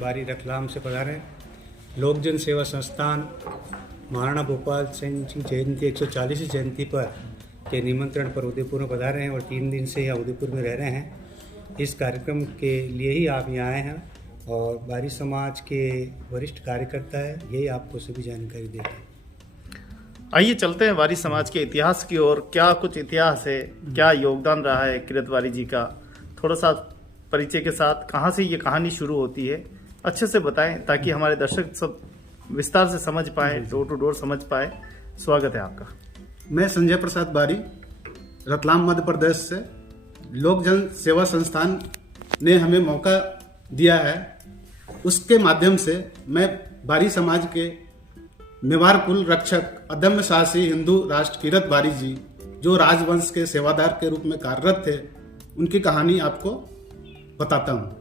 बारी रतलाम से पधारे। लोक जन सेवा संस्थान महाराणा भोपाल सिंह की जयंती 140वीं जयंती पर के निमंत्रण पर उदयपुर में पधारे हैं और 3 दिन से यहाँ उदयपुर में रह रहे हैं। इस कार्यक्रम के लिए ही आप यहाँ आए हैं और बारी समाज के वरिष्ठ कार्यकर्ता है, यही आपको सभी जानकारी देंगे। आइए चलते हैं बारी समाज के इतिहास की ओर। क्या कुछ इतिहास है, क्या योगदान रहा है किरत बारी जी का, थोड़ा सा परिचय के साथ कहाँ से ये कहानी शुरू होती है अच्छे से बताएं ताकि हमारे दर्शक सब विस्तार से समझ पाए, डोर टू डोर समझ पाए। स्वागत है आपका। मैं संजय प्रसाद बारी, रतलाम मध्य प्रदेश से। लोक जन सेवा संस्थान ने हमें मौका दिया है, उसके माध्यम से मैं बारी समाज के मेवाड़ कुल रक्षक अदम्य साहसी हिंदू राष्ट्र किरत बारी जी, जो राजवंश के सेवादार के रूप में कार्यरत थे, उनकी कहानी आपको बताता हूँ।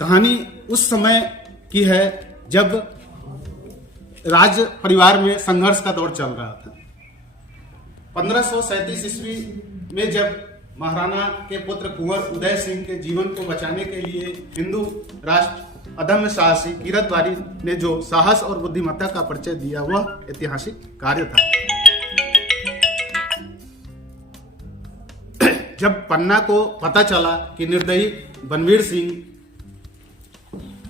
कहानी उस समय की है जब राज परिवार में संघर्ष का दौर चल रहा था। 1537 ईस्वी में जब महाराणा के पुत्र कुंवर उदय सिंह के जीवन को बचाने के लिए हिंदू राष्ट्र अदम्य साहसी किरत बारी ने जो साहस और बुद्धिमत्ता का परिचय दिया, वह ऐतिहासिक कार्य था। जब पन्ना को पता चला कि निर्दयी बनवीर सिंह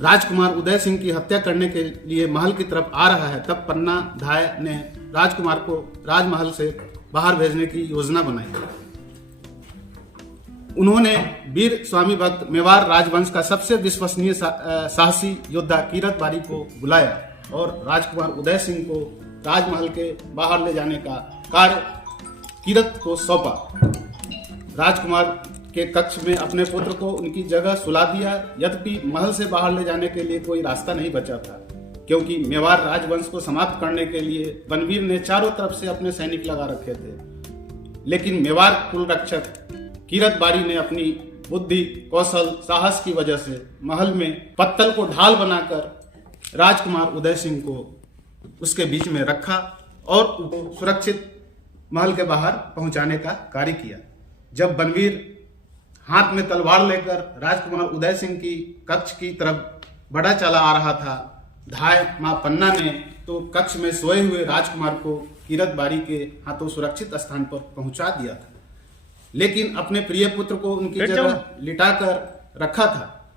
राजकुमार उदय सिंह की हत्या करने के लिए महल की तरफ आ रहा है, तब पन्ना धाय ने राजकुमार को राजमहल से बाहर भेजने की योजना बनाई। उन्होंने वीर स्वामी भक्त मेवाड़ राजवंश का सबसे विश्वसनीय साहसी योद्धा किरत बारी को बुलाया और राजकुमार उदय सिंह को राजमहल के बाहर ले जाने का कार्य किरत को सौंपा। राजकुमार के कक्ष में अपने पुत्र को उनकी जगह सुला दिया। यद्यपि महल से बाहर ले जाने के लिए कोई रास्ता नहीं बचा था, क्योंकि मेवाड़ राजवंश को समाप्त करने के लिए बनवीर ने चारों तरफ से अपने सैनिक लगा रखे थे। लेकिन मेवाड़ कुल रक्षक किरत बारी ने अपनी बुद्धि, कौशल, साहस की वजह से महल में पत्तल को ढाल बनाकर राजकुमार उदय सिंह को उसके बीच में रखा और सुरक्षित महल के बाहर पहुंचाने का कार्य किया। जब बनवीर हाथ में तलवार लेकर राजकुमार उदय सिंह की कक्ष की तरफ बढ़ा चला आ रहा था, धाय मां पन्ना ने तो कक्ष में सोए हुए राजकुमार को किरत बारी के हाथों सुरक्षित स्थान पर पहुंचा दिया था, लेकिन अपने प्रिय पुत्र को उनकी जगह लिटाकर रखा था।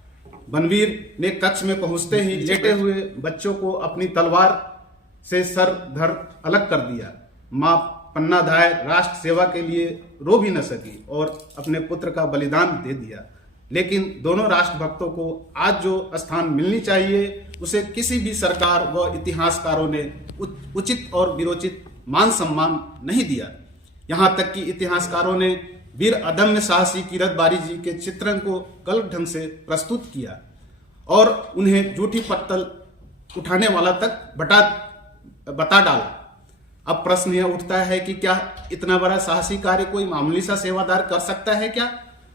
बनवीर ने कक्ष में पहुंचते ही लेटे हुए बच्चों को अपनी तलवार से सर धड़ अलग कर दिया। मां पन्ना धाय राष्ट्र सेवा के लिए रो भी न सकी और अपने पुत्र का बलिदान दे दिया। लेकिन दोनों राष्ट्र भक्तों को आज जो स्थान मिलनी चाहिए, उसे किसी भी सरकार व इतिहासकारों ने उचित और विरोचित मान सम्मान नहीं दिया। यहाँ तक कि इतिहासकारों ने वीर अदम्य साहसी किरत बारी जी के चित्रण को गलत ढंग से प्रस्तुत किया और उन्हें झूठी पत्तल उठाने वाला तक बता डाला। अब प्रश्न यह उठता है कि क्या इतना बड़ा साहसी कार्य कोई मामूली सा सेवादार कर सकता है क्या?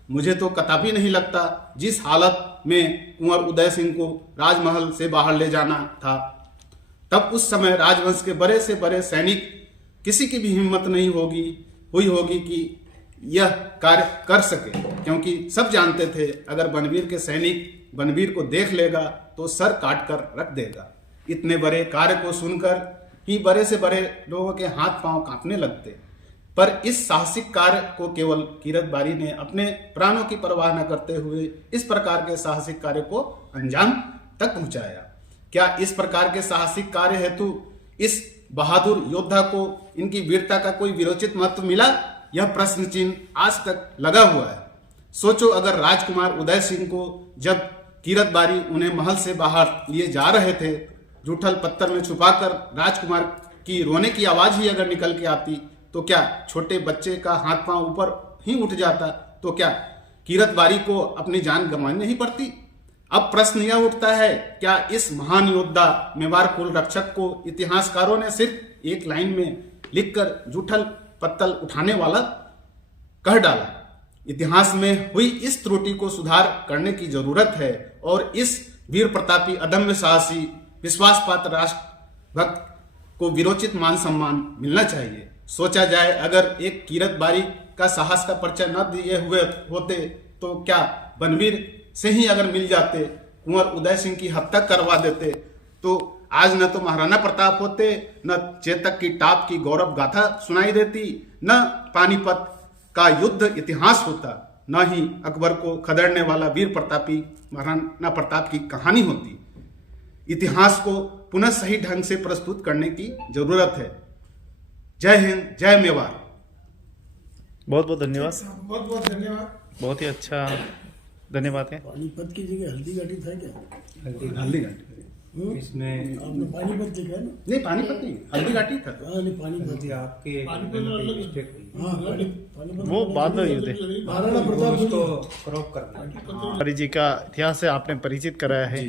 मुझे तो कतई नहीं लगता। जिस हालत में कुंवर उदय सिंह को राजमहल से बाहर ले जाना था, तब उस समय राजवंश के बड़े से बड़े सैनिक किसी की भी हिम्मत नहीं हुई होगी कि यह कार्य कर सके, क्योंकि सब जानते थे अगर बनवीर के सैनिक बनवीर को देख लेगा तो सर काट कर रख देगा। इतने बड़े कार्य को सुनकर ही बड़े से बड़े लोगों के हाथ पांव कांपने लगते, पर इस साहसिक कार्य को केवल किरत बारी ने अपने प्राणों की परवाह न करते हुए इस प्रकार के साहसिक कार्य को अंजाम तक पहुंचाया। क्या इस प्रकार के साहसिक कार्य हेतु इस बहादुर योद्धा को इनकी वीरता का कोई विरोचित महत्व मिला? यह प्रश्न चिन्ह आज तक लगा हुआ है। सोचो, अगर राजकुमार उदय सिंह को जब किरत बारी उन्हें महल से बाहर लिए जा रहे थे, जूठल पत्थर में छुपाकर राजकुमार की रोने की आवाज ही अगर निकल के आती, तो क्या छोटे बच्चे का हाथ पांव ऊपर ही उठ जाता? तो क्या किरत बारी को अपनी जान गंवानी नहीं पड़ती? अब प्रश्न यह उठता है, क्या इस महान योद्धा मेवाड़ कुल रक्षक को इतिहासकारों ने सिर्फ एक लाइन में लिखकर जूठल पत्तल उठाने वाला कह डाला? इतिहास में हुई इस त्रुटि को सुधार करने की जरूरत है और इस वीर प्रतापी अदम्य साहसी विश्वासपात्र राष्ट्र भक्त को विरोचित मान सम्मान मिलना चाहिए। सोचा जाए, अगर एक किरत बारी का साहस का परिचय न दिए हुए होते तो क्या बनवीर से ही अगर मिल जाते कुंवर उदय सिंह की हत्या करवा देते तो आज न तो महाराणा प्रताप होते, न चेतक की टाप की गौरव गाथा सुनाई देती, न पानीपत का युद्ध इतिहास होता, न ही अकबर को खदेड़ने वाला वीर प्रतापी महाराणा प्रताप की कहानी होती। इतिहास को पुनः सही ढंग से प्रस्तुत करने की जरूरत है। जय हिंद, जय मेवाड़। बहुत बहुत धन्यवाद। बहुत बहुत धन्यवाद। बहुत ही अच्छा धन्यवाद है। पानीपत की जगह हल्दी घाटी था क्या? हल्दी घाटी इसमें आपने पानीपत देखा है ना? नहीं, पानीपत नहीं, हल्दी घाटी था। हाँ नहीं, पानीपत। ये आपके हाँ पानीपत वो बाद में युद्ध है। महाराणा प्रताप उसको क्रॉप करना। हरि जी का इतिहास से आपने परिचित कराया है।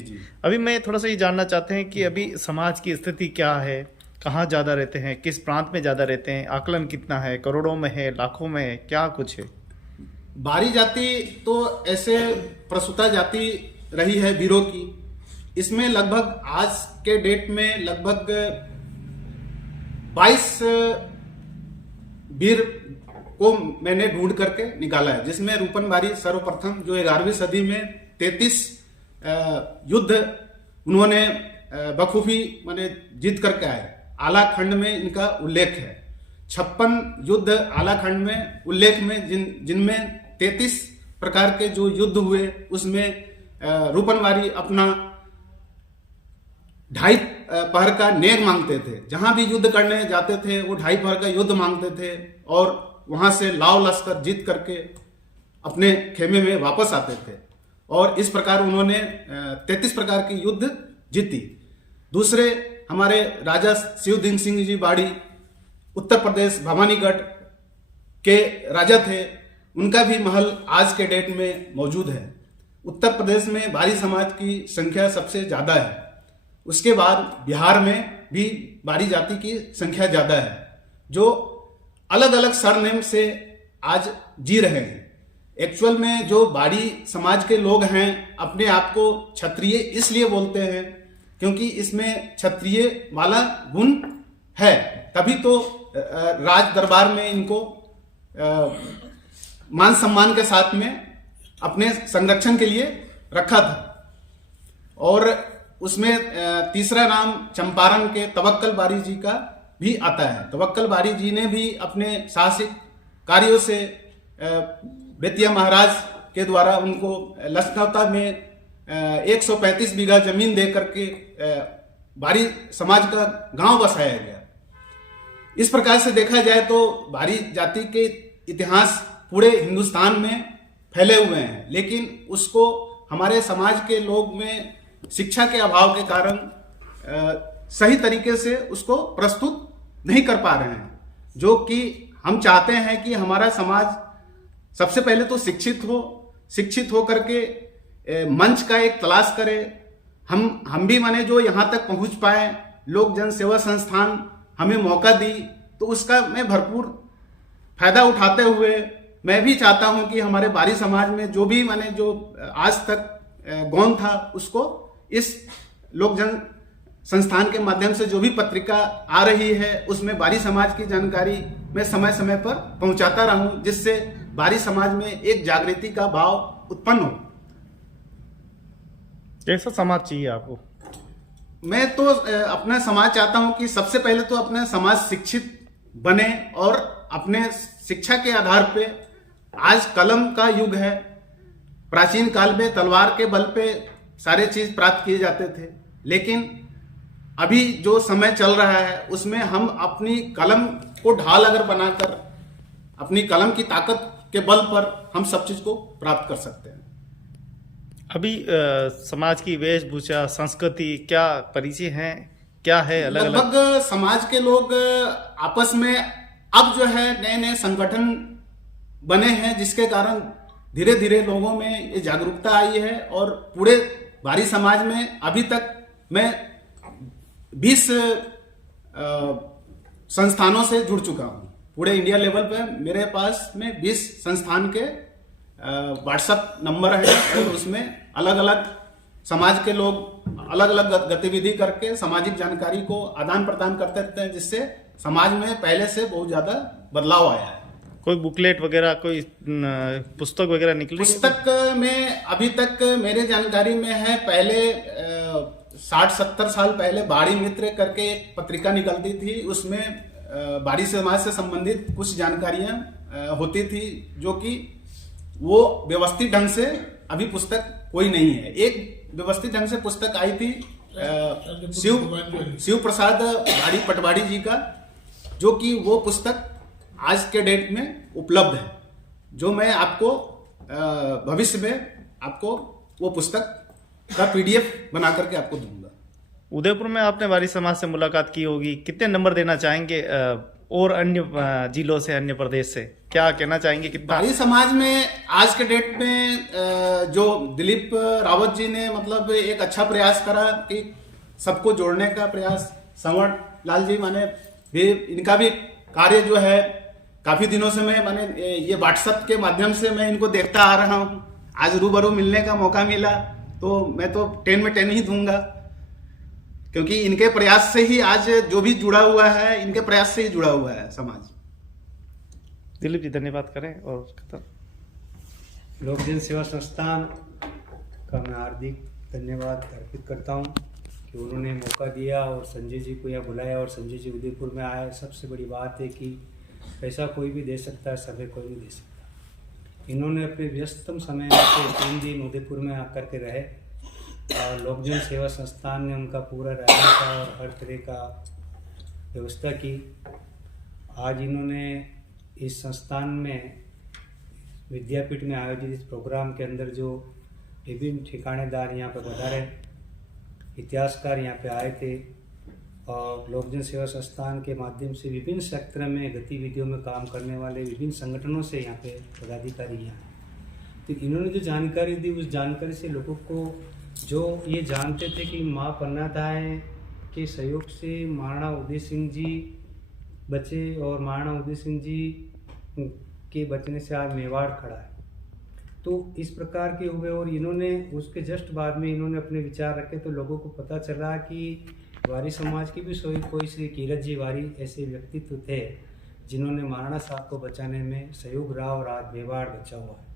अभी मैं थोड़ा सा ये जानना चाहते हैं कि अभी समाज की स्थिति क्या है, कहाँ ज्यादा रहते हैं, किस प्रांत में ज्यादा रहते हैं, आकलन कितना है, करोड़ों में है, लाखों में है, क्या कुछ है? बारी जाति तो ऐसे प्रसूता जाति रही है वीरों की। इसमें लगभग आज के डेट में लगभग 22 वीर को मैंने ढूंढ करके निकाला है, जिसमें रूपन बारी सर्वप्रथम जो 11वीं सदी में 33 युद्ध उन्होंने बखूबी माने जीत करके आए। आला खंड में इनका उल्लेख है। 56 युद्ध आला खंड में उल्लेख में जिनमें 33 प्रकार के जो युद्ध हुए उसमें रूपनवारी अपना 2.5 पहर का नेग मांगते थे। जहां भी युद्ध करने जाते थे वो 2.5 पहर का युद्ध मांगते थे और वहां से लाव लश्कर जीत करके अपने खेमे में वापस आते थे और इस प्रकार उन्होंने 33 प्रकार की युद्ध जीती। दूसरे हमारे राजा शिवदिंग सिंह जी बाड़ी उत्तर प्रदेश भवानीगढ़ के राजा थे। उनका भी महल आज के डेट में मौजूद है। उत्तर प्रदेश में बारी समाज की संख्या सबसे ज्यादा है। उसके बाद बिहार में भी बारी जाति की संख्या ज्यादा है, जो अलग अलग सरनेम से आज जी रहे हैं। एक्चुअल में जो बारी समाज के लोग हैं अपने आप को क्षत्रिय इसलिए बोलते हैं क्योंकि इसमें क्षत्रिय वाला गुण है, तभी तो राज दरबार में इनको मान सम्मान के साथ में अपने संरक्षण के लिए रखा था। और उसमें तीसरा नाम चंपारण के तवक्कल बारी जी का भी आता है। तवक्कल बारी जी ने भी अपने साहसिक कार्यों से बेतिया महाराज के द्वारा उनको लखनऊ में 135 बीघा जमीन दे करके बारी समाज का गांव बसाया गया। इस प्रकार से देखा जाए तो बारी जाति के इतिहास पूरे हिंदुस्तान में फैले हुए हैं, लेकिन उसको हमारे समाज के लोग में शिक्षा के अभाव के कारण सही तरीके से उसको प्रस्तुत नहीं कर पा रहे हैं। जो कि हम चाहते हैं कि हमारा समाज सबसे पहले तो शिक्षित हो करके मंच का एक तलाश करे। हम भी माने जो यहाँ तक पहुंच पाए, लोक जन सेवा संस्थान हमें मौका दी तो उसका मैं भरपूर फायदा उठाते हुए मैं भी चाहता हूं कि हमारे बारी समाज में जो भी माने जो आज तक गौन था उसको इस लोक जन संस्थान के माध्यम से जो भी पत्रिका आ रही है उसमें बारी समाज की जानकारी मैं समय समय पर पहुंचाता रहूं, जिससे बारी समाज में एक जागृति का भाव उत्पन्न हो। कैसा समाज चाहिए आपको? मैं तो अपना समाज चाहता हूं कि सबसे पहले तो अपना समाज शिक्षित बने और अपने शिक्षा के आधार पे, आज कलम का युग है। प्राचीन काल में तलवार के बल पे सारे चीज प्राप्त किए जाते थे, लेकिन अभी जो समय चल रहा है उसमें हम अपनी कलम को ढाल अगर बनाकर अपनी कलम की ताकत के बल पर हम सब चीज को प्राप्त कर सकते हैं। अभी समाज की वेशभूषा, संस्कृति क्या परिचय है, क्या है अलग अलग? लगभग समाज के लोग आपस में अब जो है नए नए संगठन बने हैं, जिसके कारण धीरे धीरे लोगों में ये जागरूकता आई है। और पूरे बारी समाज में अभी तक मैं 20 संस्थानों से जुड़ चुका हूं। पूरे इंडिया लेवल पे मेरे पास में 20 संस्थान के व्हाट्सएप नंबर है और उसमें अलग अलग समाज के लोग अलग अलग गतिविधि करके सामाजिक जानकारी को आदान प्रदान करते रहते हैं, जिससे समाज में पहले से बहुत ज्यादा बदलाव आया है। कोई बुकलेट वगैरह, कोई पुस्तक वगैरह निकली है? पुस्तक में अभी तक मेरे जानकारी में है, पहले 60-70 साल पहले बाड़ी मित्र करके एक पत्रिका निकलती थी, उसमें बाड़ी समाज से संबंधित कुछ जानकारियां होती थी, जो कि वो व्यवस्थित ढंग से अभी पुस्तक कोई नहीं है। एक व्यवस्थित ढंग से पुस्तक आई थी शिव प्रसाद बाड़ी पटवारी जी का, जो कि वो पुस्तक आज के डेट में उपलब्ध है, जो मैं आपको भविष्य में आपको वो पुस्तक का PDF बना करके आपको दूंगा। उदयपुर में आपने वारी समाज से मुलाकात की होगी, कितने नंबर देना चाहेंगे और अन्य जिलों से, अन्य प्रदेश से क्या कहना चाहेंगे? कितना वारी समाज में आज के डेट में जो दिलीप रावत जी ने मतलब एक अच्छा प्रयास करा कि सबको जोड़ने का प्रयास, संवर लाल जी माने भी, इनका भी कार्य जो है काफी दिनों से मैं माने ये व्हाट्सएप के माध्यम से मैं इनको देखता आ रहा हूँ। आज रूबरू मिलने का मौका मिला तो मैं तो 10 में 10 ही दूंगा, क्योंकि इनके प्रयास से ही आज जो भी जुड़ा हुआ है, इनके प्रयास से ही जुड़ा हुआ है समाज। दिलीप जी धन्यवाद करें और खत्म। लोक जन सेवा संस्थान का मैं हार्दिक धन्यवाद अर्पित करता हूँ कि उन्होंने मौका दिया और संजय जी को यहाँ बुलाया और संजय जी उदयपुर में आए। सबसे बड़ी बात है कि पैसा कोई भी दे सकता है, समय कोई नहीं दे सकता। इन्होंने अपने व्यस्ततम समय में से 3 दिन उदयपुर में आकर के रहे और लोक जन सेवा संस्थान ने उनका पूरा रहने का और हर तरह का व्यवस्था की। आज इन्होंने इस संस्थान में विद्यापीठ में आयोजित इस प्रोग्राम के अंदर जो विभिन्न ठिकानेदार यहाँ पे पधारे, इतिहासकार यहाँ पे आए थे और लोक जन सेवा संस्थान के माध्यम से विभिन्न क्षेत्र में गतिविधियों में काम करने वाले विभिन्न संगठनों से यहाँ पे पदाधिकारी यहाँ आए। तो इन्होंने जो जानकारी दी, उस जानकारी से लोगों को जो ये जानते थे कि माँ पन्नादाय के सहयोग से महाराणा उदय सिंह जी बचे और महाराणा उदय सिंह जी के बचने से आज मेवाड़ खड़ा है, तो इस प्रकार के हुए। और इन्होंने उसके जस्ट बाद में इन्होंने अपने विचार रखे तो लोगों को पता चला कि वारी समाज की भी कोई श्री कीरत जी वारी ऐसे व्यक्तित्व थे जिन्होंने महाराणा साहब को बचाने में सहयोग रहा और आज मेवाड़ बचा हुआ है।